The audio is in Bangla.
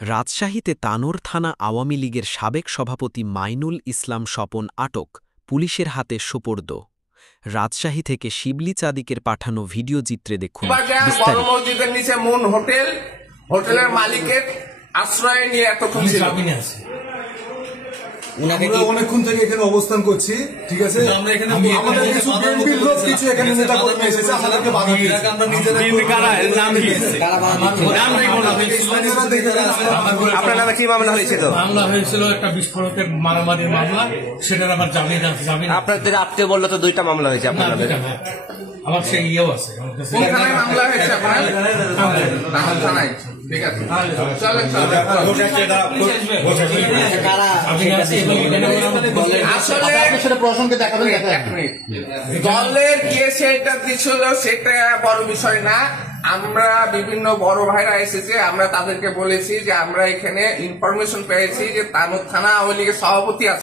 রাজশাহীতে তানোর থানা আওয়ামী লীগের সাবেক সভাপতি মাইনুল ইসলাম স্বপন আটক, পুলিশের হাতে সোপর্দ। রাজশাহী থেকে শিবলি চাদিকের পাঠানো ভিডিও চিত্রে দেখুন বিস্তারিত। মসজিদের নিচে মুন হোটেল, হোটেলের মালিকের আশ্রয় নিয়ে এতক্ষণ ছিল। অনেকক্ষণ থেকে এখানে অবস্থান করছি, ঠিক আছে। আমাদের কিছু বিএনপির লোক কিছু এখানে নেতা কর্মী এসেছে, আমাদেরকে বাধা দিয়েছে। আপনার নামে কি মামলা হয়েছিল? মামলা হয়েছিল একটা বিস্ফোরকের মারামারির মামলা, সেটার আবার জামিন আছে। আপনাদের আত্মীয় বললো তো 2টা মামলা হয়েছে আপনার নামে। আমার সেই ইয়েও আছে। মামলা হয়েছে আপনার থানায়, ঠিক আছে। দলের কে সেটা দিছিল সেটা বড় বিষয় না। আমরা বিভিন্ন বড় ভাইরা এসেছে, আমরা তাদেরকে বলেছি যে আমরা এখানে ইনফরমেশন পেয়েছি যে তানোর থানা আওয়ামী লীগের সভাপতি আছে।